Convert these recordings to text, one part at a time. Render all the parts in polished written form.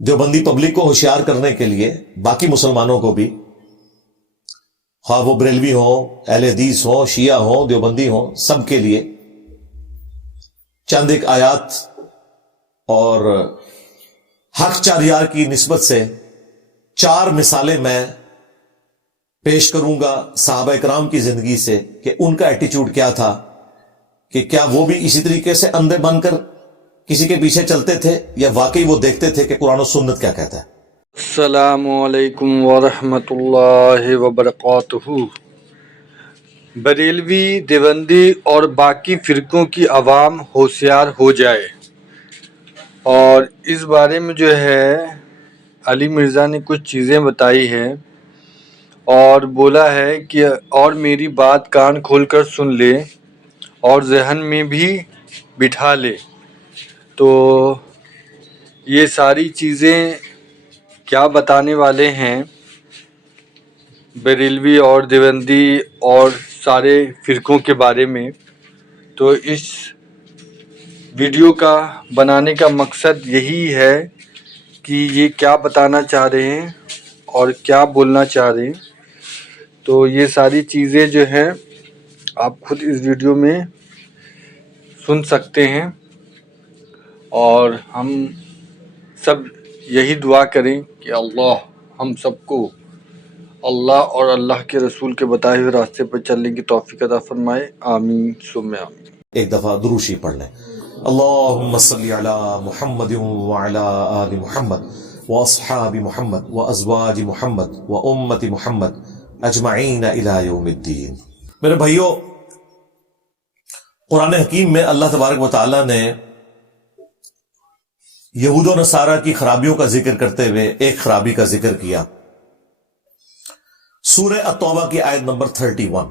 Deobandi public کو ہوشیار کرنے کے لیے باقی مسلمانوں کو بھی، خواہ وہ بریلوی ہوں، اہل حدیث ہوں، شیعہ ہوں، دیوبندی ہوں، سب کے لیے چند ایک آیات اور حق چاریار کی نسبت سے 4 مثالیں میں پیش کروں گا صحابہ کرام کی زندگی سے کہ ان کا ایٹیچیوڈ کیا تھا، کہ کیا وہ بھی اسی طریقے سے اندھے بن کر کسی کے پیچھے چلتے تھے یا واقعی وہ دیکھتے تھے کہ قرآن و سنت کیا کہتا ہے۔ السلام علیکم ورحمۃ اللہ وبرکاتہ۔ بریلوی، دیوبندی اور باقی فرقوں کی عوام ہوشیار ہو جائے، اور اس بارے میں جو ہے علی مرزا نے کچھ چیزیں بتائی ہیں اور بولا ہے کہ اور میری بات کان کھول کر سن لے اور ذہن میں بھی بٹھا لے۔ تو یہ ساری چیزیں کیا بتانے والے ہیں بریلوی اور دیوبندی اور سارے فرقوں کے بارے میں، تو اس ویڈیو کا بنانے کا مقصد یہی ہے کہ یہ کیا بتانا چاہ رہے ہیں اور کیا بولنا چاہ رہے ہیں۔ تو یہ ساری چیزیں جو ہیں آپ خود اس ویڈیو میں سن سکتے ہیں، اور ہم سب یہی دعا کریں کہ اللہ ہم سب کو اللہ اور اللہ کے رسول کے بتائے ہوئے راستے پر چلنے کی توفیق عطا فرمائے، آمین ثم آمین۔ ایک دفعہ دروشی پڑھ لیں۔ اللہم صلی علی محمد وعلی آل محمد واصحاب محمد وازواج محمد وامت محمد اجمعین الی یوم الدین۔ میرے بھائیو، قرآن حکیم میں اللہ تبارک و تعالی نے یہود و نصارہ کی خرابیوں کا ذکر کرتے ہوئے ایک خرابی کا ذکر کیا۔ سورہ التوبہ کی آیت نمبر 31،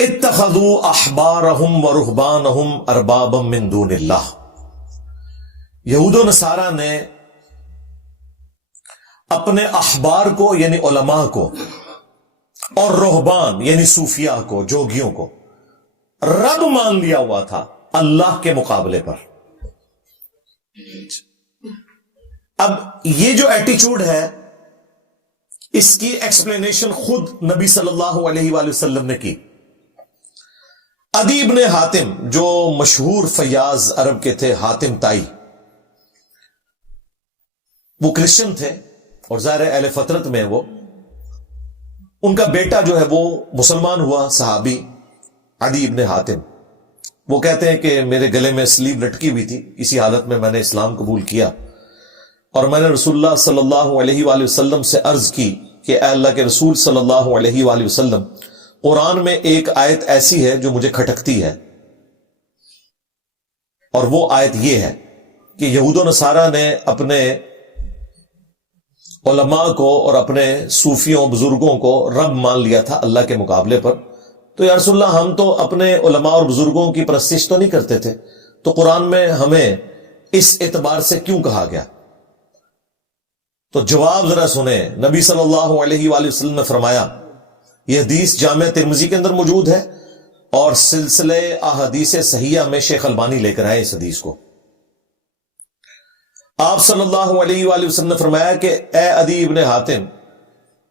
اتخذوا احبارہم ورہبانہم اربابا من دون اللہ۔ یہود و نصارہ نے اپنے احبار کو یعنی علماء کو اور رہبان یعنی صوفیاء کو، جوگیوں کو رب مان لیا ہوا تھا اللہ کے مقابلے پر۔ اب یہ جو ایٹیچیوڈ ہے، اس کی ایکسپلینیشن خود نبی صلی اللہ علیہ وآلہ وسلم نے کی۔ عدی ابن حاتم جو مشہور فیاض عرب کے تھے، حاتم تائی، وہ کرسچن تھے اور ظاہر اہل فطرت میں وہ، ان کا بیٹا جو ہے وہ مسلمان ہوا، صحابی عدی ابن حاتم۔ وہ کہتے ہیں کہ میرے گلے میں سلیو لٹکی ہوئی تھی، اسی حالت میں میں نے اسلام قبول کیا، اور میں نے رسول اللہ صلی اللہ علیہ وآلہ وسلم سے عرض کی کہ اے اللہ کے رسول صلی اللہ علیہ وآلہ وسلم، قرآن میں ایک آیت ایسی ہے جو مجھے کھٹکتی ہے، اور وہ آیت یہ ہے کہ یہود و نصارہ نے اپنے علماء کو اور اپنے صوفیوں بزرگوں کو رب مان لیا تھا اللہ کے مقابلے پر۔ تو یا رسول اللہ، ہم تو اپنے علماء اور بزرگوں کی پرستش تو نہیں کرتے تھے، تو قرآن میں ہمیں اس اعتبار سے کیوں کہا گیا؟ تو جواب ذرا سنیں۔ نبی صلی اللہ علیہ وآلہ وسلم نے فرمایا، یہ حدیث جامع ترمذی کے اندر موجود ہے، اور سلسلہ احادیث صحیحہ میں شیخ البانی لے کر آئے اس حدیث کو۔ آپ صلی اللہ علیہ وآلہ وسلم نے فرمایا کہ اے عدی ابن حاتم،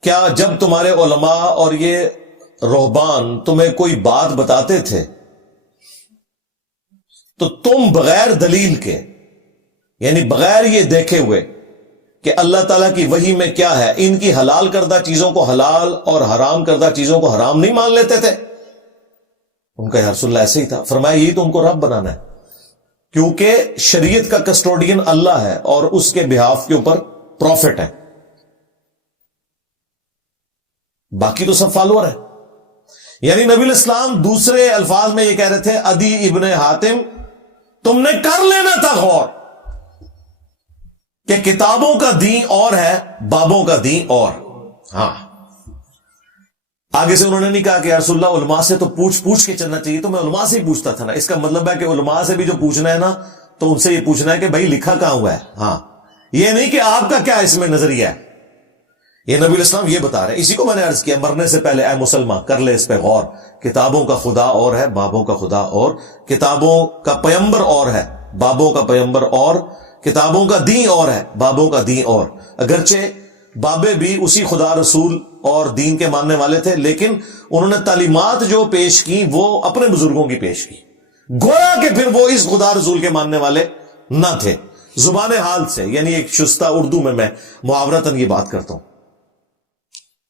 کیا جب تمہارے علماء اور یہ رہبان تمہیں کوئی بات بتاتے تھے تو تم بغیر دلیل کے، یعنی بغیر یہ دیکھے ہوئے کہ اللہ تعالیٰ کی وحی میں کیا ہے، ان کی حلال کردہ چیزوں کو حلال اور حرام کردہ چیزوں کو حرام نہیں مان لیتے تھے؟ ان کا یا رسول اللہ ایسے ہی تھا۔ فرمایا یہی تو ان کو رب بنانا ہے، کیونکہ شریعت کا کسٹوڈین اللہ ہے اور اس کے بہاف کے اوپر پروفٹ ہے، باقی تو سب فالوور ہے۔ یعنی نبی الاسلام دوسرے الفاظ میں یہ کہہ رہے تھے، عدی ابن حاتم تم نے کر لینا تھا غور کہ کتابوں کا دین اور ہے، بابوں کا دین اور۔ ہاں، آگے سے انہوں نے نہیں کہا کہ یا رسول اللہ علماء سے تو پوچھ کے چلنا چاہیے، تو میں علماء سے ہی پوچھتا تھا نا۔ اس کا مطلب ہے کہ علماء سے بھی جو پوچھنا ہے نا، تو ان سے یہ پوچھنا ہے کہ بھائی لکھا کہاں ہوا ہے۔ ہاں، یہ نہیں کہ آپ کا کیا اس میں نظریہ ہے، یہ نبی الاسلام یہ بتا رہے ہیں۔ اسی کو میں نے عرض کیا مرنے سے پہلے، اے مسلمان کر لے اس پہ غور، کتابوں کا خدا اور ہے، بابوں کا خدا اور، کتابوں کا پیمبر اور ہے، بابوں کا پیمبر اور، کتابوں کا دین اور ہے، بابوں کا دین اور. اگرچہ بابے بھی اسی خدا رسول اور دین کے ماننے والے تھے، لیکن انہوں نے تعلیمات جو پیش کی وہ اپنے بزرگوں کی پیش کی، گویا کہ پھر وہ اس خدا رسول کے ماننے والے نہ تھے. زبان حال سے، یعنی ایک شستہ اردو میں محاورتاً یہ بات کرتا ہوں.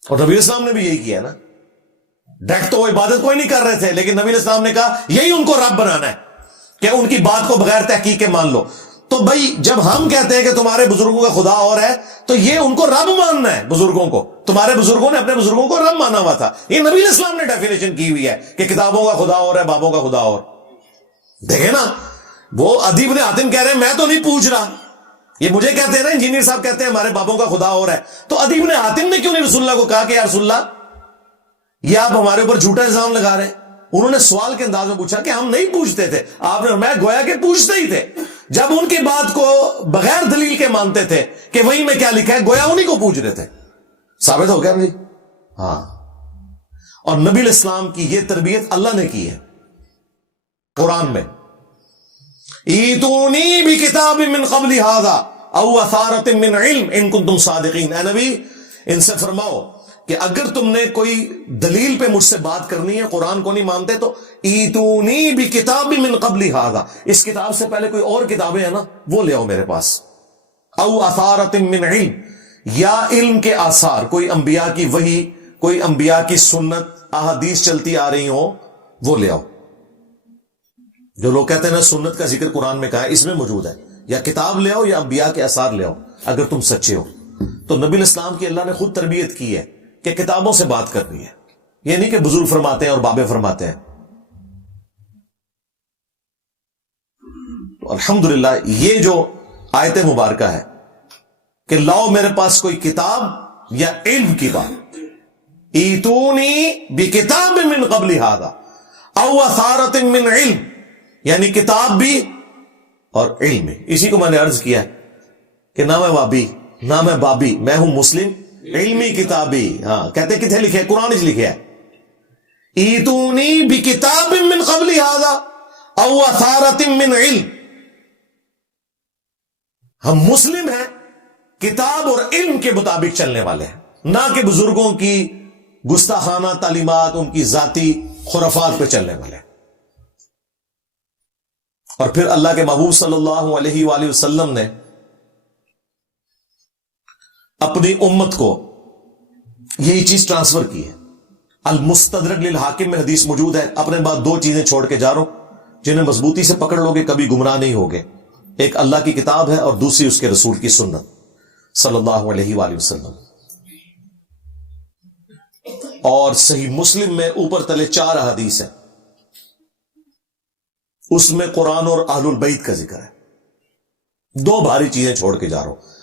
اور نبی اسلام نے بھی یہی کیا نا. ڈائریکٹ تو وہ عبادت کوئی نہیں کر رہے تھے، لیکن نبی اسلام نے کہا یہی ان کو رب بنانا ہے کہ ان کی بات کو بغیر تحقیق کے مان لو. تو بھائی جب ہم کہتے ہیں کہ تمہارے بزرگوں کا خدا اور ہے تو یہ ان کو رب ماننا ہے. بزرگوں کو، تمہارے بزرگوں نے اپنے بزرگوں کو رب مانا ہوا تھا. یہ نبی اسلام نے ڈیفینیشن کی ہوئی ہے کہ کتابوں کا خدا اور ہے، بابوں کا خدا اور. دیکھیں نا، وہ عدی بن حاتم کہہ رہے ہیں میں تو نہیں پوچھ رہا. یہ مجھے کہتے ہیں نا انجینئر صاحب کہتے ہیں ہمارے بابوں کا خدا اور ہے، تو عدی بن حاتم نے کیوں نہیں رسول اللہ کو کہا کہ یا رسول اللہ یہ آپ ہمارے اوپر جھوٹا الزام لگا رہے ہیں؟ انہوں نے سوال کے انداز میں پوچھا کہ ہم نہیں پوچھتے تھے. آپ نے فرمایا گویا کہ پوچھتے ہی تھے. جب ان کی بات کو بغیر دلیل کے مانتے تھے کہ وہی میں کیا لکھا ہے، گویا انہی کو پوچھ رہے تھے. ثابت ہو گیا نہیں؟ ہاں. اور نبی الاسلام کی یہ تربیت اللہ نے کی ہے قرآن میں. ایتونی بکتاب من قبل ھذا او اثارۃ من علم ان کنتم صادقین. اے نبی ان سے فرماؤ کہ اگر تم نے کوئی دلیل پہ مجھ سے بات کرنی ہے، قرآن کو نہیں مانتے، تو ایتونی بکتاب من قبل ھذا، اس کتاب سے پہلے کوئی اور کتابیں ہیں نا وہ لے آؤ میرے پاس. او اثارۃ من علم، یا علم کے آثار، کوئی انبیاء کی وحی، کوئی انبیاء کی سنت، احادیث چلتی آ رہی ہوں وہ لے آؤ. جو لوگ کہتے ہیں نا سنت کا ذکر قرآن میں کہا ہے، اس میں موجود ہے. یا کتاب لے آؤ یا انبیاء کے آثار لے آؤ اگر تم سچے ہو. تو نبی الاسلام کی اللہ نے خود تربیت کی ہے کہ کتابوں سے بات کرنی ہے. یہ نہیں کہ بزرگ فرماتے ہیں اور بابے فرماتے ہیں. تو الحمدللہ یہ جو آیت مبارکہ ہے کہ لاؤ میرے پاس کوئی کتاب یا علم کی بات، ایتونی بکتاب من قبل ھذا او اثارۃ من علم، یعنی کتاب بھی اور علم بھی. اسی کو میں نے عرض کیا کہ نہ میں وابی نہ میں بابی، میں ہوں مسلم علمی کتابی. ہاں کہتے کتنے لکھے؟ قرآن ہی لکھے ہے. ایتونی بکتاب من قبل ھذا او اثارۃ من علم. ہم مسلم ہیں، کتاب اور علم کے مطابق چلنے والے ہیں، نہ کہ بزرگوں کی گستاخانہ تعلیمات، ان کی ذاتی خرافات پہ چلنے والے ہیں. اور پھر اللہ کے محبوب صلی اللہ علیہ وآلہ وسلم نے اپنی امت کو یہی چیز ٹرانسفر کی ہے. المستدرک للحاکم میں حدیث موجود ہے. اپنے بعد دو چیزیں چھوڑ کے جا رہا ہوں جنہیں مضبوطی سے پکڑ لو گے کبھی گمراہ نہیں ہوگے. ایک اللہ کی کتاب ہے اور دوسری اس کے رسول کی سنت صلی اللہ علیہ وآلہ وسلم. اور صحیح مسلم میں اوپر تلے 4 احادیث ہیں، اس میں قرآن اور اہل البیت کا ذکر ہے. 2 بھاری چیزیں چھوڑ کے جا رہا ہوں.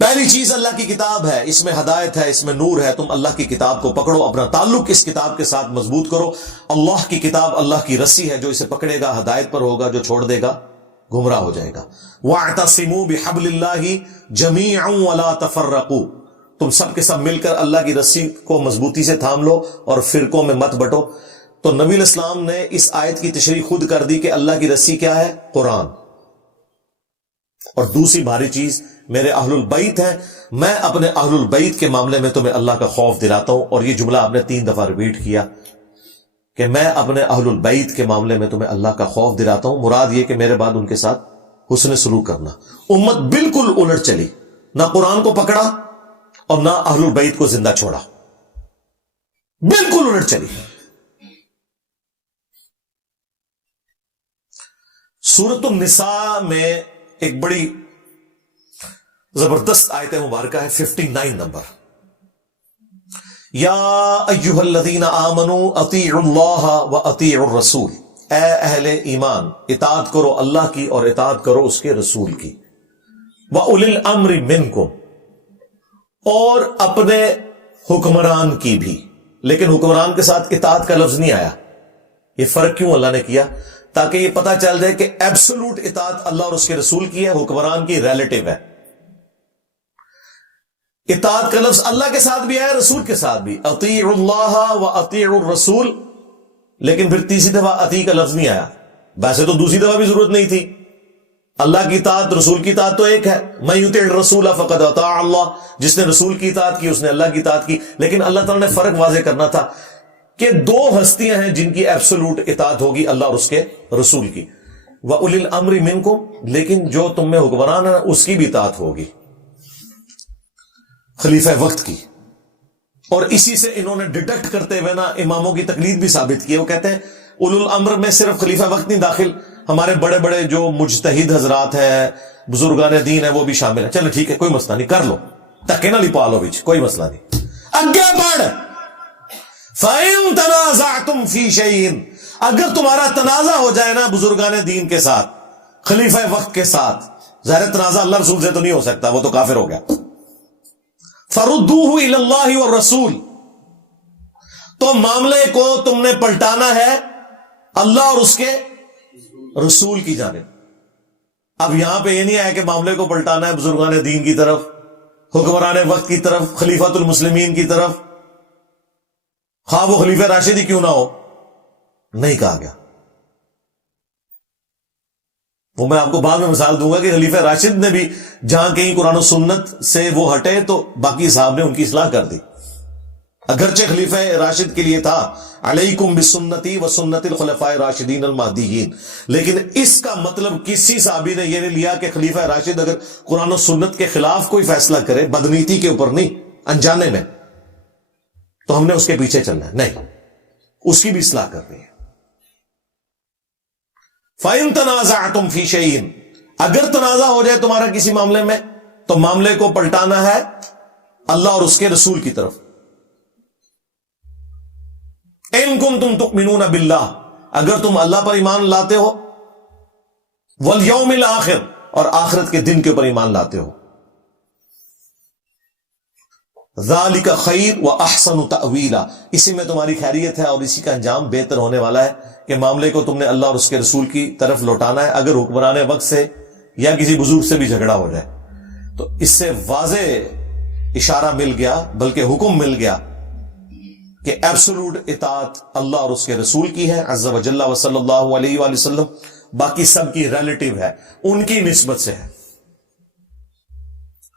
پہلی چیز اللہ کی کتاب ہے، اس میں ہدایت ہے، اس میں نور ہے. تم اللہ کی کتاب کو پکڑو، اپنا تعلق اس کتاب کے ساتھ مضبوط کرو. اللہ کی کتاب اللہ کی رسی ہے، جو اسے پکڑے گا ہدایت پر ہوگا، جو چھوڑ دے گا گمراہ ہو جائے گا. وَاعْتَصِمُوا بِحَبْلِ اللَّهِ جَمِيعًا وَلَا تَفَرَّقُوا. تم سب کے سب مل کر اللہ کی رسی کو مضبوطی سے تھام لو اور فرقوں میں مت بٹو. تو نبی الاسلام نے اس آیت کی تشریح خود کر دی کہ اللہ کی رسی کیا ہے؟ قرآن. اور دوسری بھاری چیز میرے اہل البیت ہیں، میں اپنے اہل البیت کے معاملے میں تمہیں اللہ کا خوف دلاتا ہوں. اور یہ جملہ آپ نے 3 دفعہ ریپیٹ کیا کہ میں اپنے اہل البیت کے معاملے میں تمہیں اللہ کا خوف دلاتا ہوں. مراد یہ کہ میرے بعد ان کے ساتھ حسن سلوک کرنا. امت بالکل الٹ چلی، نہ قرآن کو پکڑا اور نہ اہل البیت کو زندہ چھوڑا، بالکل الٹ چلی. سورۃ النساء میں ایک بڑی زبردست آیت مبارکہ ہے، 59 نمبر. یا ایھا الذین آمنوا اطیعوا اللہ واطیعوا الرسول. اے اہل ایمان، اطاعت کرو اللہ کی اور اطاعت کرو اس کے رسول کی. وَأُولِي الْأَمْرِ مِنْكُمْ، اور اپنے حکمران کی بھی. لیکن حکمران کے ساتھ اطاعت کا لفظ نہیں آیا. یہ فرق کیوں اللہ نے کیا؟ تاکہ یہ پتہ چل جائے کہ ایبسولوٹ اطاعت اللہ اور اس کے رسول کی ہے، حکمران کی ریلیٹو ہے. اطاعت کا لفظ اللہ کے ساتھ بھی آیا، رسول کے ساتھ بھی. اطیعوا اللہ واطیعوا الرسول، لیکن پھر تیسری دفعہ اطیع کا لفظ نہیں آیا. ویسے تو دوسری دفعہ بھی ضرورت نہیں تھی. اللہ کی اطاعت، رسول کی اطاعت تو ایک ہے، من یطع الرسول فقد اطاع اللہ، جس نے رسول کی اطاعت کی اس نے اللہ کی اطاعت کی. لیکن اللہ تعالیٰ نے فرق واضح کرنا تھا کہ دو ہستیاں ہیں جن کی ایبسولوٹ اطاعت ہوگی، اللہ اور اس کے رسول کی. وَأُولِي الْأَمْرِ مِنْكُمْ، لیکن جو تم میں حکمران ہے اس کی بھی اطاعت ہوگی، خلیفہ وقت کی. اور اسی سے انہوں نے ڈیڈکٹ کرتے ہوئے نا اماموں کی تقلید بھی ثابت کی ہے. وہ کہتے ہیں اولو الامر میں صرف خلیفہ وقت نہیں داخل، ہمارے بڑے بڑے جو مجتہد حضرات ہیں، بزرگان دین ہیں، وہ بھی شامل ہیں. چلو ٹھیک ہے، کوئی مسئلہ نہیں، کر لو، تکے نہ لپا لو بچ، کوئی مسئلہ نہیں. اگے بڑھ. فَإِن تَنَازَعْتُمْ فِي شَيْءٍ، اگر تمہارا تنازع ہو جائے نا بزرگان دین کے ساتھ، خلیفہ وقت کے ساتھ، ظاہر تنازع اللہ رسول سے تو نہیں ہو سکتا، وہ تو کافر ہو گیا. فَرُدُّوهُ إِلَى اللَّهِ وَالرَّسُولِ، تو معاملے کو تم نے پلٹانا ہے اللہ اور اس کے رسول کی جانب. اب یہاں پہ یہ نہیں آیا کہ معاملے کو پلٹانا ہے بزرگان دین کی طرف، حکمران وقت کی طرف، خلیفۃ المسلمین کی طرف، خواہ وہ خلیفہ راشد ہی کیوں نہ ہو، نہیں کہا گیا. وہ میں آپ کو بعد میں مثال دوں گا کہ خلیفہ راشد نے بھی جہاں کہیں قرآن و سنت سے وہ ہٹے تو باقی صاحب نے ان کی اصلاح کر دی. اگرچہ خلیفہ راشد کے لیے تھا علیکم بسنتی و سنت الخلفاء راشدین المہدیین، لیکن اس کا مطلب کسی صحابی نے یہ نہیں لیا کہ خلیفہ راشد اگر قرآن و سنت کے خلاف کوئی فیصلہ کرے، بدنیتی کے اوپر نہیں، انجانے میں، تو ہم نے اس کے پیچھے چلنا ہے. نہیں، اس کی بھی اصلاح کرنی ہے. فَإِن تَنَازَعْتُمْ فِي شَيْءٍ، اگر تنازع ہو جائے تمہارا کسی معاملے میں تو معاملے کو پلٹانا ہے اللہ اور اس کے رسول کی طرف. إِن كُنتُمْ تُؤْمِنُونَ بِاللَّهِ، اگر تم اللہ پر ایمان لاتے ہو، وَالْيَوْمِ الْآخِرِ، اور آخرت کے دن کے اوپر ایمان لاتے ہو. ذَلِكَ خَيْرٌ وَأَحْسَنُ تَأْوِيلًا، اسی میں تمہاری خیریت ہے اور اسی کا انجام بہتر ہونے والا ہے کہ معاملے کو تم نے اللہ اور اس کے رسول کی طرف لوٹانا ہے. اگر حکمران وقت سے یا کسی بزرگ سے بھی جھگڑا ہو جائے تو اس سے واضح اشارہ مل گیا، بلکہ حکم مل گیا کہ ایبسولوٹ اطاعت اللہ اور اس کے رسول کی ہے عز و جل و صلی اللہ علیہ وآلہ وسلم، باقی سب کی ریلیٹیو ہے، ان کی نسبت سے ہے.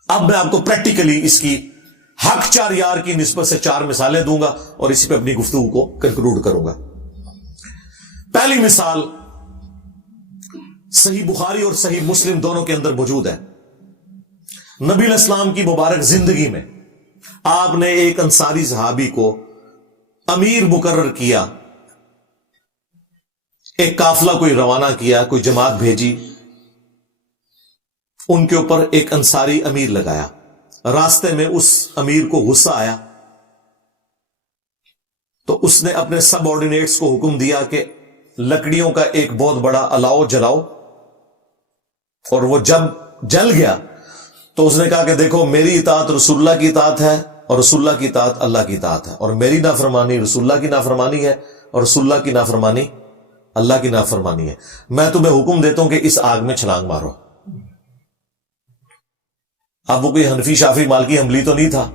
اب میں آپ کو پریکٹیکلی اس کی حق چار یار کی نسبت سے 4 مثالیں دوں گا اور اسی پہ اپنی گفتگو کو کنکلوڈ کروں گا. پہلی مثال صحیح بخاری اور صحیح مسلم دونوں کے اندر موجود ہے. نبی علیہ السلام کی مبارک زندگی میں آپ نے ایک انصاری صحابی کو امیر مقرر کیا، ایک قافلہ کوئی روانہ کیا، کوئی جماعت بھیجی، ان کے اوپر ایک انصاری امیر لگایا. راستے میں اس امیر کو غصہ آیا تو اس نے اپنے سب آرڈینیٹس کو حکم دیا کہ لکڑیوں کا ایک بہت بڑا الاؤ جلاؤ، اور وہ جب جل گیا تو اس نے کہا کہ دیکھو میری اطاعت رسول اللہ کی اطاعت ہے اور رسول اللہ کی اطاعت اللہ کی اطاعت ہے، اور میری نافرمانی رسول اللہ کی نافرمانی ہے اور رسول اللہ کی نافرمانی اللہ کی نافرمانی ہے. میں تمہیں حکم دیتا ہوں کہ اس آگ میں چھلانگ مارو. اب وہ کوئی حنفی شافی مالکی حنبلی تو نہیں تھا،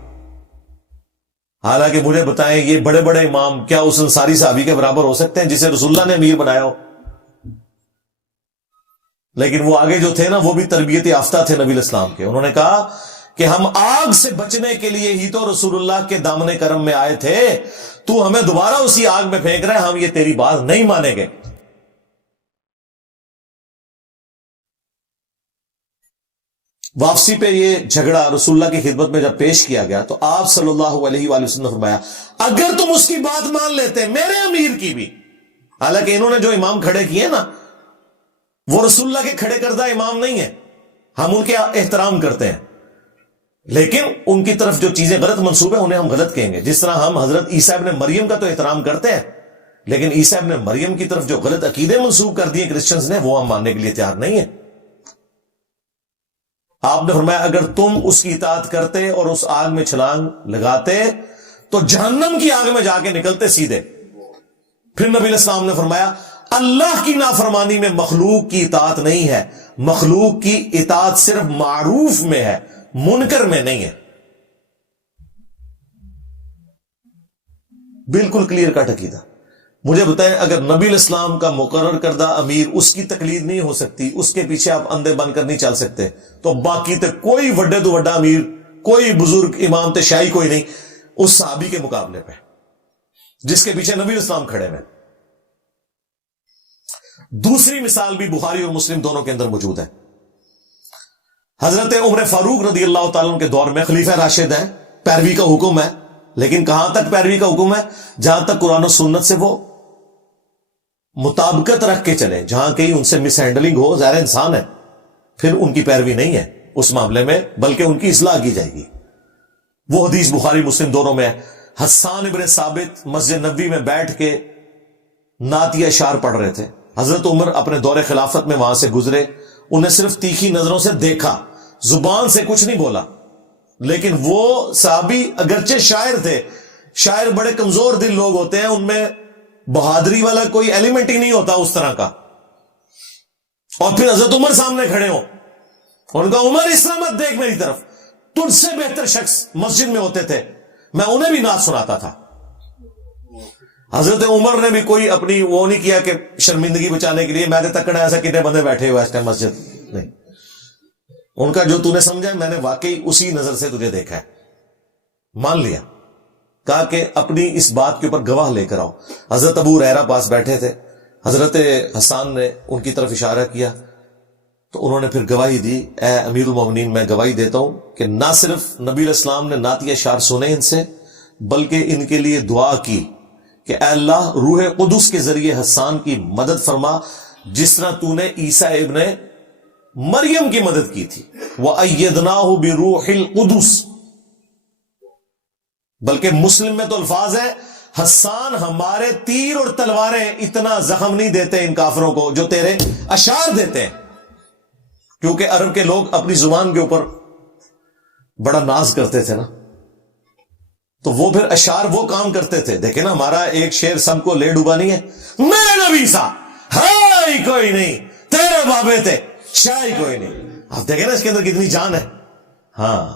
حالانکہ مجھے بتائیں یہ بڑے بڑے امام کیا اس انصاری صحابی کے برابر ہو سکتے ہیں جسے رسول اللہ نے امیر بنایا ہو؟ لیکن وہ آگے جو تھے نا وہ بھی تربیت یافتہ تھے نبی الاسلام کے. انہوں نے کہا کہ ہم آگ سے بچنے کے لیے ہی تو رسول اللہ کے دامن کرم میں آئے تھے، تو ہمیں دوبارہ اسی آگ میں پھینک رہے ہیں، ہم یہ تیری بات نہیں مانیں گے. واپسی پہ یہ جھگڑا رسول اللہ کی خدمت میں جب پیش کیا گیا تو آپ صلی اللہ علیہ وآلہ وسلم نے فرمایا اگر تم اس کی بات مان لیتے میرے امیر کی بھی، حالانکہ انہوں نے جو امام کھڑے کیے نا وہ رسول اللہ کے کھڑے کردہ امام نہیں ہیں، ہم ان کے احترام کرتے ہیں، لیکن ان کی طرف جو چیزیں غلط منسوب ہیں انہیں ہم غلط کہیں گے. جس طرح ہم حضرت عیسیٰ ابن مریم کا تو احترام کرتے ہیں، لیکن عیسیٰ ابن مریم کی طرف جو غلط عقیدے منسوب کر دیے کرسچنز نے وہ ہم ماننے کے لیے تیار نہیں ہیں. آپ نے فرمایا اگر تم اس کی اطاعت کرتے اور اس آگ میں چھلانگ لگاتے تو جہنم کی آگ میں جا کے نکلتے سیدھے. پھر نبی علیہ السلام نے فرمایا اللہ کی نافرمانی میں مخلوق کی اطاعت نہیں ہے، مخلوق کی اطاعت صرف معروف میں ہے، منکر میں نہیں ہے. بالکل کلیئر کٹ عقیدہ. مجھے بتائیں اگر نبی الاسلام کا مقرر کردہ امیر اس کی تقلید نہیں ہو سکتی, اس کے پیچھے آپ اندھے بن کر نہیں چل سکتے, تو باقی تو کوئی وڈے تو وڈا امیر, کوئی بزرگ امام شاہی کوئی نہیں اس صحابی کے مقابلے پہ جس کے پیچھے نبی الاسلام کھڑے ہیں. دوسری مثال بھی بخاری اور مسلم دونوں کے اندر موجود ہے. حضرت عمر فاروق رضی اللہ تعالیٰ عنہ کے دور میں خلیفہ راشد ہیں, پیروی کا حکم ہے, لیکن کہاں تک پیروی کا حکم ہے؟ جہاں تک قرآن و سنت سے وہ مطابقت رکھ کے چلیں, جہاں کہیں ان سے مس ہینڈلنگ ہو, ظاہر انسان ہے, پھر ان کی پیروی نہیں ہے اس معاملے میں, بلکہ ان کی اصلاح کی جائے گی. وہ حدیث بخاری مسلم دونوں میں ہے. حسان ابن ثابت مسجد نبوی میں بیٹھ کے نعتیہ اشعار پڑھ رہے تھے. حضرت عمر اپنے دور خلافت میں وہاں سے گزرے, انہیں صرف تیکھی نظروں سے دیکھا, زبان سے کچھ نہیں بولا, لیکن وہ صحابی اگرچہ شاعر تھے, شاعر بڑے کمزور دل لوگ ہوتے ہیں, ان میں بہادری والا کوئی ایلیمنٹ ہی نہیں ہوتا اس طرح کا, اور پھر حضرت عمر سامنے کھڑے ہوں, ان کا عمر اس طرح مت دیکھ میری طرف, تجھ سے بہتر شخص مسجد میں ہوتے تھے, میں انہیں بھی نعت سناتا تھا. حضرت عمر نے بھی کوئی اپنی وہ نہیں کیا کہ شرمندگی بچانے کے لیے میں نے تکڑا ایسا کتنے بندے بیٹھے ہوئے اس ٹائم مسجد نہیں, ان کا جو تو نے سمجھا میں نے واقعی اسی نظر سے تجھے دیکھا ہے, مان لیا. کہا کہ اپنی اس بات کے اوپر گواہ لے کر آؤ. حضرت ابو ہریرہ پاس بیٹھے تھے, حضرت حسان نے ان کی طرف اشارہ کیا تو انہوں نے پھر گواہی دی, اے امیر المومنین میں گواہی دیتا ہوں کہ نہ صرف نبی علیہ السلام نے نعتیہ اشعار سنے ان سے, بلکہ ان کے لیے دعا کی کہ اے اللہ روح قدس کے ذریعے حسان کی مدد فرما جس طرح تو نے عیسیٰ ابن مریم کی مدد کی تھی. وَأَيَّدْنَاهُ بِرُوحِ الْقُدُسِ. بلکہ مسلم میں تو الفاظ ہے حسان ہمارے تیر اور تلواریں اتنا زخم نہیں دیتے ان کافروں کو جو تیرے اشعار دیتے ہیں, کیونکہ عرب کے لوگ اپنی زبان کے اوپر بڑا ناز کرتے تھے نا, تو وہ پھر اشعار وہ کام کرتے تھے. دیکھیں نا ہمارا ایک شعر سب کو لے ڈوبا نہیں ہے, میرے نبی سا ہائی کوئی نہیں, تیرے بابے تھے شاہی کوئی نہیں. آپ دیکھیں نا اس کے اندر کتنی جان ہے. ہاں,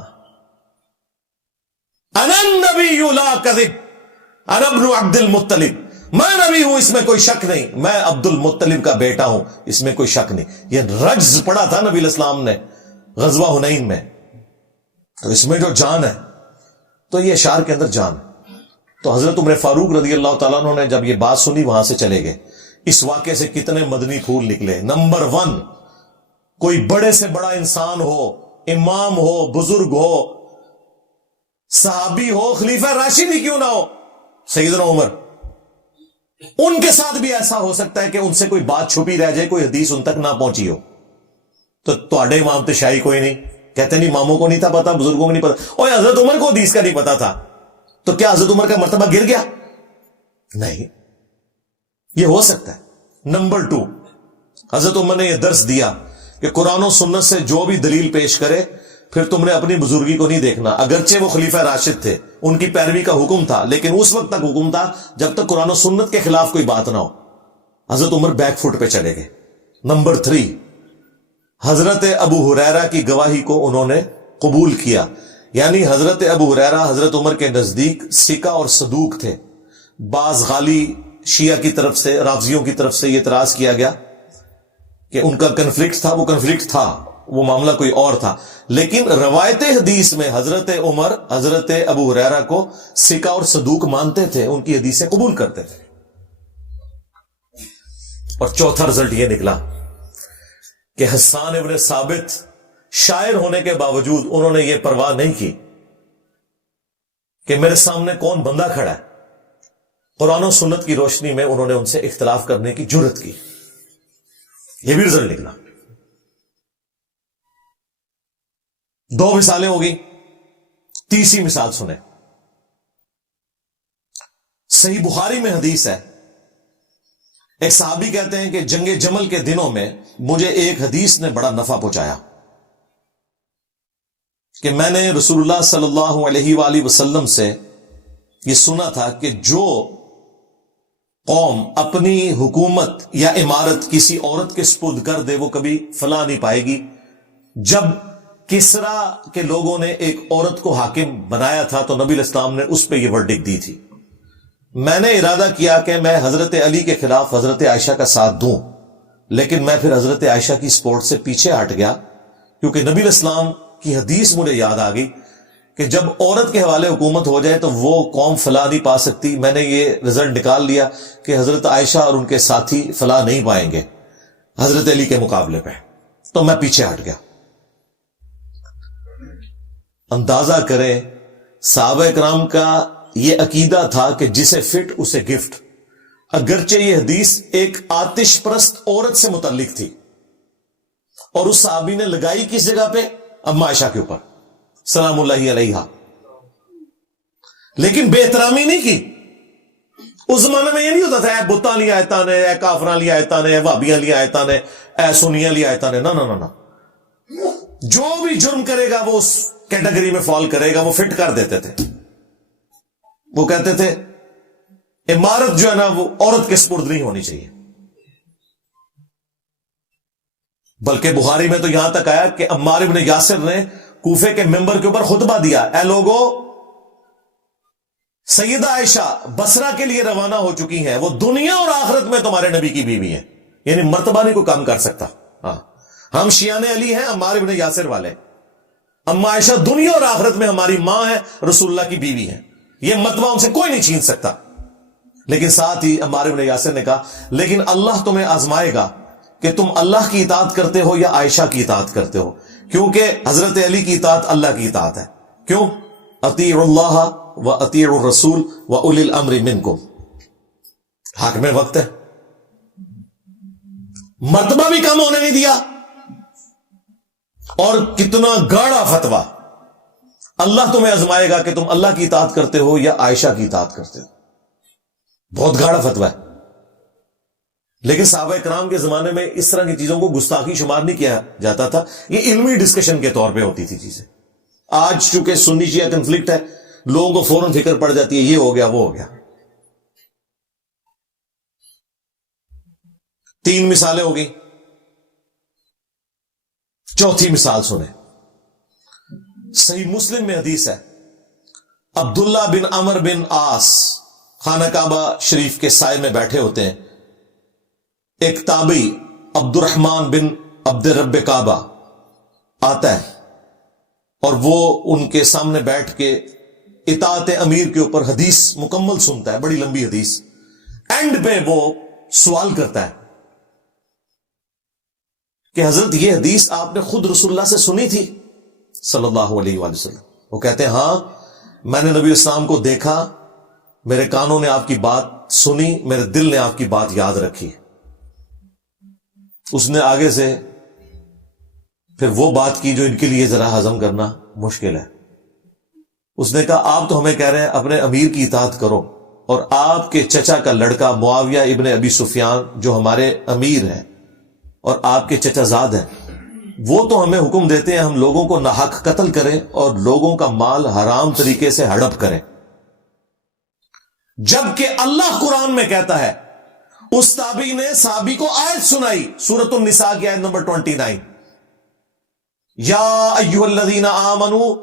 انا النبی لا کذب انا ابن عبد المطلب, میں نبی ہوں اس میں کوئی شک نہیں, میں عبد المطلب کا بیٹا ہوں اس میں کوئی شک نہیں. یہ رجز پڑا تھا نبی علیہ السلام نے غزوہ حنین میں, تو اس میں جو جان ہے تو یہ اشعار کے اندر جان. تو حضرت عمر فاروق رضی اللہ تعالیٰ عنہ نے جب یہ بات سنی وہاں سے چلے گئے. اس واقعے سے کتنے مدنی پھول نکلے. نمبر 1, کوئی بڑے سے بڑا انسان ہو, امام ہو, بزرگ ہو, صحابی ہو, خلیفہ راشد ہی کیوں نہ ہو, سیدنا عمر, ان کے ساتھ بھی ایسا ہو سکتا ہے کہ ان سے کوئی بات چھپی رہ جائے, کوئی حدیث ان تک نہ پہنچی ہو. تو تواڈے امام تے شاہی کوئی نہیں, کہتے نہیں اماموں کو نہیں تھا پتا, بزرگوں کو نہیں پتا. اور حضرت عمر کو حدیث کا نہیں پتا تھا, تو کیا حضرت عمر کا مرتبہ گر گیا؟ نہیں, یہ ہو سکتا ہے. نمبر 2, حضرت عمر نے یہ درس دیا کہ قرآن و سنت سے جو بھی دلیل پیش کرے پھر تم نے اپنی بزرگی کو نہیں دیکھنا. اگرچہ وہ خلیفہ راشد تھے, ان کی پیروی کا حکم تھا, لیکن اس وقت تک حکم تھا جب تک قرآن و سنت کے خلاف کوئی بات نہ ہو. حضرت عمر بیک فٹ پہ چلے گئے. نمبر 3, حضرت ابو ہریرہ کی گواہی کو انہوں نے قبول کیا. یعنی حضرت ابو ہریرہ حضرت عمر کے نزدیک ثقہ اور صدوق تھے. بعض غالی شیعہ کی طرف سے, رافضیوں کی طرف سے یہ اعتراض کیا گیا کہ ان کا کنفلکٹ تھا, وہ کنفلکٹ تھا, وہ معاملہ کوئی اور تھا, لیکن روایت حدیث میں حضرت عمر حضرت ابو ہریرہ کو ثقہ اور صدوق مانتے تھے, ان کی حدیثیں قبول کرتے تھے. اور چوتھا رزلٹ یہ نکلا کہ حسان ابن ثابت شاعر ہونے کے باوجود انہوں نے یہ پرواہ نہیں کی کہ میرے سامنے کون بندہ کھڑا ہے. قرآن و سنت کی روشنی میں انہوں نے ان سے اختلاف کرنے کی جرت کی. یہ بھی رزلٹ نکلا. 2 مثالیں ہو گئی. تیسری مثال سنیں. صحیح بخاری میں حدیث ہے, ایک صحابی کہتے ہیں کہ جنگ جمل کے دنوں میں مجھے ایک حدیث نے بڑا نفع پہنچایا کہ میں نے رسول اللہ صلی اللہ علیہ وآلہ وسلم سے یہ سنا تھا کہ جو قوم اپنی حکومت یا عمارت کسی عورت کے سپرد کر دے وہ کبھی فلاح نہیں پائے گی. جب کسرا کے لوگوں نے ایک عورت کو حاکم بنایا تھا تو نبی علیہ السلام نے اس پہ یہ ورڈکٹ دی تھی. میں نے ارادہ کیا کہ میں حضرت علی کے خلاف حضرت عائشہ کا ساتھ دوں، لیکن میں پھر حضرت عائشہ کی سپورٹ سے پیچھے ہٹ گیا، کیونکہ نبی علیہ السلام کی حدیث مجھے یاد آ گئی کہ جب عورت کے حوالے حکومت ہو جائے تو وہ قوم فلاح نہیں پا سکتی۔ میں نے یہ رزلٹ نکال لیا کہ حضرت عائشہ اور ان کے ساتھی فلاح نہیں پائیں گے حضرت علی کے مقابلے پہ، تو میں پیچھے ہٹ گیا۔ اندازہ کریں صحابہ کرام کا یہ عقیدہ تھا کہ جسے فٹ اسے گفٹ، اگرچہ یہ حدیث ایک آتش پرست عورت سے متعلق تھی، اور اس صحابی نے لگائی کس جگہ پہ؟ اما عائشہ کے اوپر سلام اللہ علیہا، لیکن بے احترامی نہیں کی۔ اس زمانے میں یہ نہیں ہوتا تھا اے بتاں لی آیتاں نے، اے کافراں لی آیتاں نے، اے وہابیاں لی آیتاں نے، اے سنیاں لی آیتاں نے، نہ، جو بھی جرم کرے گا وہ اس کیٹیگری میں فال کرے گا، وہ فٹ کر دیتے تھے۔ وہ کہتے تھے عمارت جو ہے نا وہ عورت کے سپرد نہیں ہونی چاہیے، بلکہ بخاری میں تو یہاں تک آیا کہ عمار ابن یاسر نے کوفے کے ممبر کے اوپر خطبہ دیا، اے لوگو، سیدہ عائشہ بصرہ کے لیے روانہ ہو چکی ہیں، وہ دنیا اور آخرت میں تمہارے نبی کی بیوی ہیں، یعنی مرتبہ نہیں کوئی کام کر سکتا۔ ہاں، ہم شیعان علی ہیں، عمار ابن یاسر والے، اما عائشہ دنیا اور آخرت میں ہماری ماں ہے، رسول اللہ کی بیوی ہیں، یہ مرتبہ ان سے کوئی نہیں چھین سکتا۔ لیکن ساتھ ہی عمار ابن یاسر نے کہا لیکن اللہ تمہیں آزمائے گا کہ تم اللہ کی اطاعت کرتے ہو یا عائشہ کی اطاعت کرتے ہو، کیونکہ حضرت علی کی اطاعت اللہ کی اطاعت ہے۔ کیوں؟ اطیعوا اللہ و اطیعوا الرسول و اولی الامر منکم، حاکم وقت ہے، مرتبہ بھی کم ہونے نہیں دیا، اور کتنا گاڑا فتویٰ، اللہ تمہیں آزمائے گا کہ تم اللہ کی اطاعت کرتے ہو یا عائشہ کی اطاعت کرتے ہو، بہت گاڑا فتویٰ ہے۔ لیکن صحابہ کرام کے زمانے میں اس طرح کی چیزوں کو گستاخی شمار نہیں کیا جاتا تھا، یہ علمی ڈسکشن کے طور پہ ہوتی تھی چیزیں۔ آج چونکہ سنی شیعہ کنفلکٹ ہے، لوگوں کو فوراً فکر پڑ جاتی ہے یہ ہو گیا وہ ہو گیا۔ 3 مثالیں ہو گئی، چوتھی مثال سنیں۔ صحیح مسلم میں حدیث ہے، عبداللہ بن عمر بن عاص خانہ کعبہ شریف کے سائے میں بیٹھے ہوتے ہیں، ایک تابعی عبد الرحمن بن عبد رب کعبہ آتا ہے اور وہ ان کے سامنے بیٹھ کے اطاعت امیر کے اوپر حدیث مکمل سنتا ہے، بڑی لمبی حدیث۔ اینڈ پہ وہ سوال کرتا ہے کہ حضرت یہ حدیث آپ نے خود رسول اللہ سے سنی تھی صلی اللہ علیہ وآلہ وسلم؟ وہ کہتے ہیں ہاں، میں نے نبی اسلام کو دیکھا، میرے کانوں نے آپ کی بات سنی، میرے دل نے آپ کی بات یاد رکھی۔ اس نے آگے سے پھر وہ بات کی جو ان کے لیے ذرا ہضم کرنا مشکل ہے۔ اس نے کہا آپ تو ہمیں کہہ رہے ہیں اپنے امیر کی اطاعت کرو، اور آپ کے چچا کا لڑکا معاویہ ابن ابی سفیان جو ہمارے امیر ہیں اور آپ کے چچا زاد ہیں، وہ تو ہمیں حکم دیتے ہیں ہم لوگوں کو ناحق قتل کریں اور لوگوں کا مال حرام طریقے سے ہڑپ کریں، جبکہ اللہ قرآن میں کہتا ہے۔ اس تابعی نے صحابی کو آیت سنائی، سورۃ النساء کی آیت نمبر 29، یا ایھا الذین آمنوا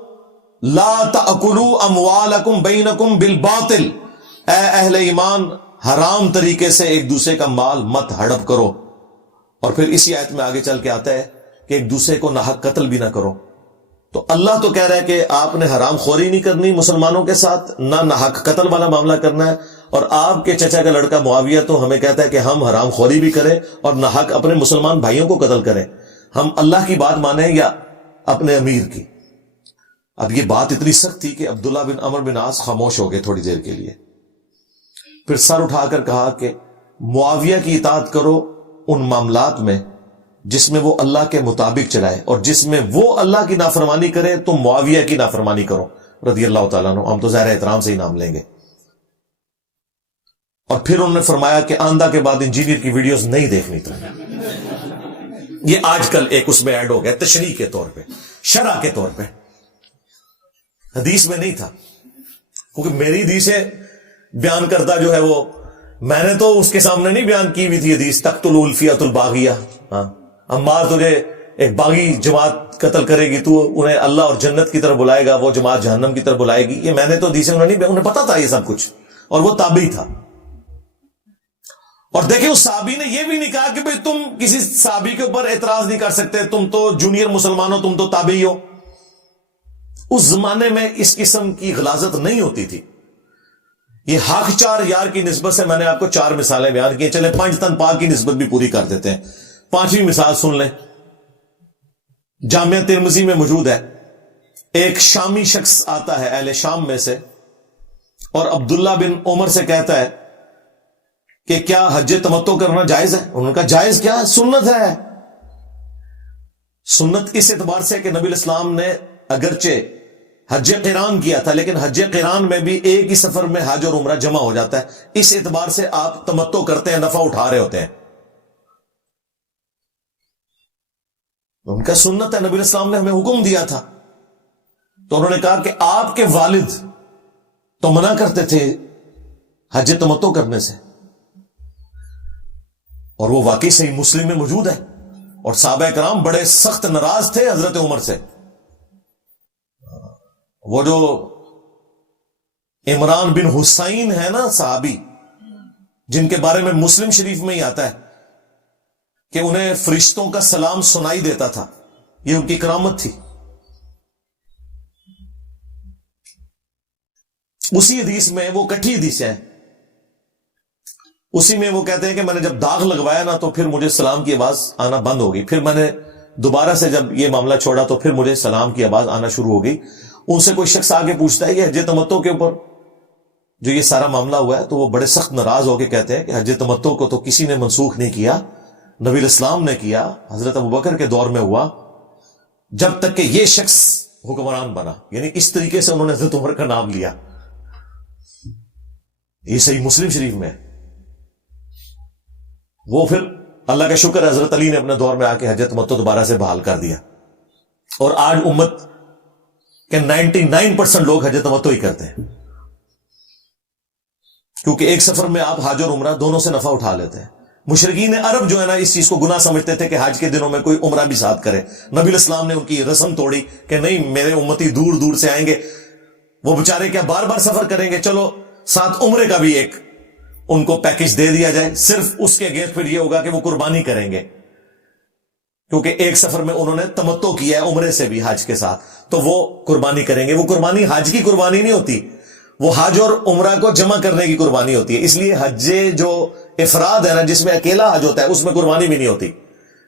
لا تأکلوا اموالکم بینکم بالباطل، اے اہل ایمان حرام طریقے سے ایک دوسرے کا مال مت ہڑپ کرو۔ اور پھر اسی آیت میں آگے چل کے آتا ہے کہ ایک دوسرے کو ناحق قتل بھی نہ کرو۔ تو اللہ تو کہہ رہا ہے کہ آپ نے حرام خوری نہیں کرنی مسلمانوں کے ساتھ، نہ ناحق قتل والا معاملہ کرنا ہے، اور آپ کے چچا کا لڑکا معاویہ تو ہمیں کہتا ہے کہ ہم حرام خوری بھی کریں اور ناحق اپنے مسلمان بھائیوں کو قتل کریں۔ ہم اللہ کی بات مانیں یا اپنے امیر کی؟ اب یہ بات اتنی سخت تھی کہ عبداللہ بن عمر بن عاص خاموش ہو گئے تھوڑی دیر کے لیے، پھر سر اٹھا کر کہا کہ معاویہ کی اطاعت کرو ان معاملات میں جس میں وہ اللہ کے مطابق چلائے، اور جس میں وہ اللہ کی نافرمانی کرے تم معاویہ کی نافرمانی کرو رضی اللہ تعالیٰ عنہ۔ ہم تو ظاہر احترام سے ہی نام لیں گے۔ اور پھر انہوں نے فرمایا کہ آندھا کے بعد انجینئر کی ویڈیوز نہیں دیکھنی تم۔ یہ آج کل ایک اس میں ایڈ ہو گیا تشریح کے طور پہ، شرح کے طور پہ، حدیث میں نہیں تھا، کیونکہ میری حدیث بیان کردہ جو ہے وہ میں نے تو اس کے سامنے نہیں بیان کی ہوئی تھی حدیث تقتل الفیۃ الباغیہ، ہاں عمار تجھے ایک باغی جماعت قتل کرے گی، تو انہیں اللہ اور جنت کی طرف بلائے گا، وہ جماعت جہنم کی طرف بلائے گی، یہ میں نے تو حدیثیں انہیں پتا تھا یہ سب کچھ، اور وہ تابعی تھا. اور دیکھیں اس صحابی نے یہ بھی نہیں کہا کہ بھئی تم کسی صحابی کے اوپر اعتراض نہیں کر سکتے, تم تو جونیئر مسلمان ہو, تم تو تابعی ہو. اس زمانے میں اس قسم کی غلاظت نہیں ہوتی تھی. یہ حق چار یار کی نسبت سے میں نے آپ کو 4 مثالیں بیان کی. چلے 5 تن پاک کی نسبت بھی پوری کر دیتے ہیں. 5ویں مثال سن لیں, جامعہ ترمذی میں موجود ہے. ایک شامی شخص آتا ہے اہل شام میں سے, اور عبداللہ بن عمر سے کہتا ہے کہ کیا حج تمتع کرنا جائز ہے؟ انہوں نے کہا جائز کیا, سنت ہے. سنت اس اعتبار سے کہ نبی الاسلام نے اگرچہ حج قران کیا تھا, لیکن حج قران میں بھی ایک ہی سفر میں حج اور عمرہ جمع ہو جاتا ہے. اس اعتبار سے آپ تمتع کرتے ہیں, نفع اٹھا رہے ہوتے ہیں. ان کا سنت ہے, نبی الاسلام نے ہمیں حکم دیا تھا. تو انہوں نے کہا کہ آپ کے والد تو منع کرتے تھے حج تمتع کرنے سے, اور وہ واقعی صحیح مسلم میں موجود ہے. اور صحابہ کرام بڑے سخت ناراض تھے حضرت عمر سے. وہ جو عمران بن حسین ہے نا صحابی, جن کے بارے میں مسلم شریف میں ہی آتا ہے کہ انہیں فرشتوں کا سلام سنائی دیتا تھا, یہ ان کی کرامت تھی. اسی حدیث میں, وہ کٹھی حدیث ہے, اسی میں وہ کہتے ہیں کہ میں نے جب داغ لگوایا نا تو پھر مجھے سلام کی آواز آنا بند ہو گئی. پھر میں نے دوبارہ سے جب یہ معاملہ چھوڑا تو پھر مجھے سلام کی آواز آنا شروع ہو گئی. ان سے کوئی شخص آگے پوچھتا ہے یہ حج تمتع کے اوپر جو یہ سارا معاملہ ہوا ہے, تو وہ بڑے سخت ناراض ہو کے کہتے ہیں کہ حج تمتع کو تو کسی نے منسوخ نہیں کیا, نبی الاسلام نے کیا, حضرت ابوبکر کے دور میں ہوا, جب تک کہ یہ شخص حکمران بنا. یعنی اس طریقے سے انہوں نے حضرت عمر کا نام لیا. یہ صحیح مسلم شریف میں. وہ پھر اللہ کا شکر حضرت علی نے اپنے دور میں آ کے حج تمتع دوبارہ سے بحال کر دیا, اور آج امت کہ 99% لوگ حج تمتع ہی کرتے ہیں, کیونکہ ایک سفر میں آپ حج اور عمرہ دونوں سے نفع اٹھا لیتے ہیں. مشرکین عرب جو ہے نا اس چیز کو گناہ سمجھتے تھے کہ حج کے دنوں میں کوئی عمرہ بھی ساتھ کرے. نبی الاسلام نے ان کی رسم توڑی کہ نہیں, میرے امتی دور دور سے آئیں گے, وہ بیچارے کیا بار بار سفر کریں گے, چلو ساتھ عمرے کا بھی ایک ان کو پیکج دے دیا جائے. صرف اس کے اگینسٹ پھر یہ ہوگا کہ وہ قربانی کریں گے, کیونکہ ایک سفر میں انہوں نے تمتع کیا ہے عمرے سے بھی حج کے ساتھ, تو وہ قربانی کریں گے. وہ قربانی حج کی قربانی نہیں ہوتی, وہ حج اور عمرہ کو جمع کرنے کی قربانی ہوتی ہے. اس لیے حج جو افراد ہے نا, جس میں اکیلا حج ہوتا ہے, اس میں قربانی بھی نہیں ہوتی,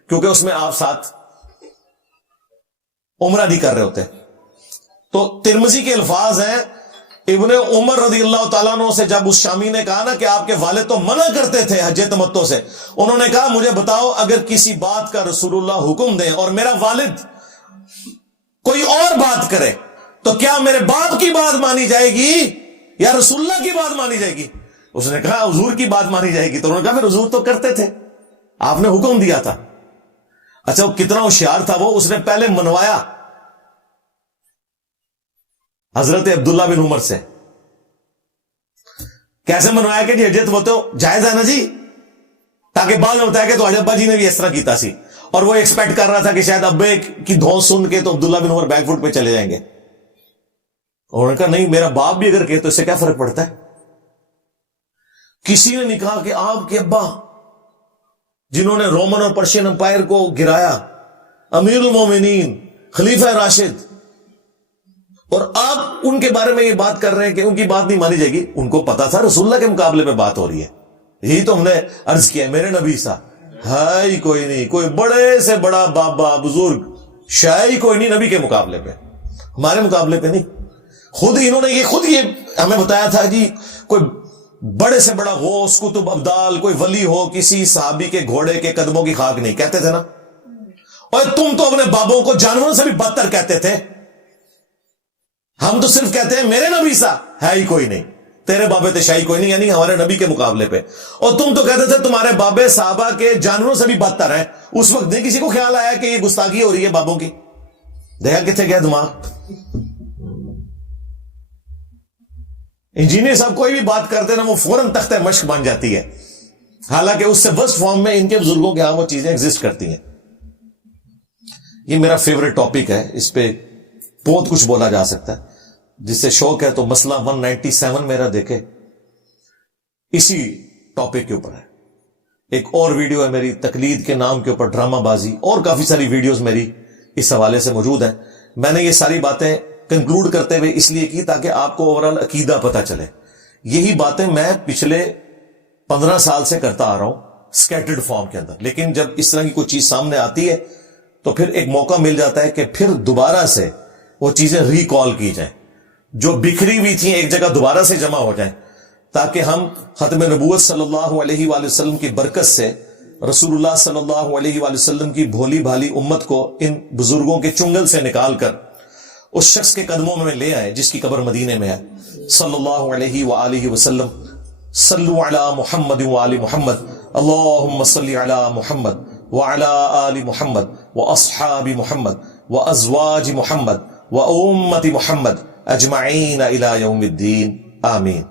کیونکہ اس میں آپ ساتھ عمرہ نہیں کر رہے ہوتے. تو ترمذی کے الفاظ ہیں, ابن عمر رضی اللہ تعالیٰ عنہ سے جب اس شامی نے کہا نا کہ آپ کے والد تو منع کرتے تھے حج تمتع سے, انہوں نے کہا مجھے بتاؤ اگر کسی بات کا رسول اللہ حکم دیں اور میرا والد کوئی اور بات کرے تو کیا میرے باپ کی بات مانی جائے گی یا رسول اللہ کی بات مانی جائے گی؟ اس نے کہا حضور کی بات مانی جائے گی. تو انہوں نے کہا پھر حضور تو کرتے تھے, آپ نے حکم دیا تھا. اچھا وہ کتنا ہوشیار تھا, وہ اس نے پہلے منوایا حضرت عبداللہ بن عمر سے. کیسے منوایا کہ جی حج تمتع جائز ہے نا جی, تاکہ بعد میں بتایا کہ تو ابا جی نے بھی اس طرح کیتا سی, اور وہ ایکسپیکٹ کر رہا تھا کہ شاید ابے کی دھونس سن کے تو عبداللہ بن عمر بیک فٹ پہ چلے جائیں گے. انہوں نے کہا نہیں, میرا باپ بھی اگر کہے تو اس سے کیا فرق پڑتا ہے. کسی نے نہیں کہا کہ آپ کے ابا جنہوں نے رومن اور پرشین امپائر کو گرایا, امیر المومنین, خلیفہ راشد, اور آپ ان کے بارے میں یہ بات کر رہے ہیں کہ ان کی بات نہیں مانی جائے گی. ان کو پتا تھا رسول اللہ کے مقابلے میں بات ہو رہی ہے. یہی تو ہم نے عرض کیا, میرے نبی سا ہے ہی کوئی نہیں, کوئی بڑے سے بڑا بابا بزرگ شاید ہی کوئی نہیں نبی کے مقابلے پہ, ہمارے مقابلے پہ نہیں. خود انہوں نے یہ ہمیں بتایا تھا جی, کوئی بڑے سے بڑا غوث قطب ابدال کوئی ولی ہو کسی صحابی کے گھوڑے کے قدموں کی خاک نہیں, کہتے تھے نا. اور تم تو اپنے بابوں کو جانوروں سے بھی بدتر کہتے تھے. ہم تو صرف کہتے ہیں میرے نبی سا ہے ہی کوئی نہیں, تیرے بابے تشائی کوئی نہیں, یعنی ہمارے نبی کے مقابلے پہ. اور تم تو کہتے تھے تمہارے بابے صحابہ کے جانوروں سے بھی بدتر ہیں. اس وقت نہیں کسی کو خیال آیا کہ یہ گستاخی ہو رہی ہے بابوں کی. دیکھا کتنے گیا دماغ. انجینئر صاحب کوئی بھی بات کرتے نا وہ فوراً تختہ مشق بن جاتی ہے, حالانکہ اس سے ورسٹ فارم میں ان کے بزرگوں کے ہاں وہ چیزیں ایگزسٹ کرتی ہیں. یہ میرا فیوریٹ ٹاپک ہے, اس پہ بہت کچھ بولا جا سکتا ہے. جس سے شوق ہے تو مسئلہ 197 میرا دیکھے, اسی ٹاپک کے اوپر ہے. ایک اور ویڈیو ہے میری تقلید کے نام کے اوپر ڈرامہ بازی، اور کافی ساری ویڈیوز میری اس حوالے سے موجود ہیں. میں نے یہ ساری باتیں کنکلوڈ کرتے ہوئے اس لیے کی تاکہ آپ کو اوورال عقیدہ پتہ چلے. یہی باتیں میں پچھلے 15 سال سے کرتا آ رہا ہوں سکیٹرڈ فارم کے اندر، لیکن جب اس طرح کی کوئی چیز سامنے آتی ہے تو پھر ایک موقع مل جاتا ہے کہ پھر دوبارہ سے وہ چیزیں ریکال کی جائیں، جو بکھری ہوئی تھیں ایک جگہ دوبارہ سے جمع ہو جائیں، تاکہ ہم ختم نبوت صلی اللہ علیہ وآلہ وسلم کی برکت سے رسول اللہ صلی اللہ علیہ وآلہ وسلم کی بھولی بھالی امت کو ان بزرگوں کے چنگل سے نکال کر اس شخص کے قدموں میں لے آئے جس کی قبر مدینے میں ہے، صلی اللہ علیہ وآلہ وسلم. صلو علی محمد وآل محمد، اللہم صلی علی محمد وعلی آل محمد واصحاب محمد وازواج محمد وامت محمد اجمعین الی یوم الدین، آمین.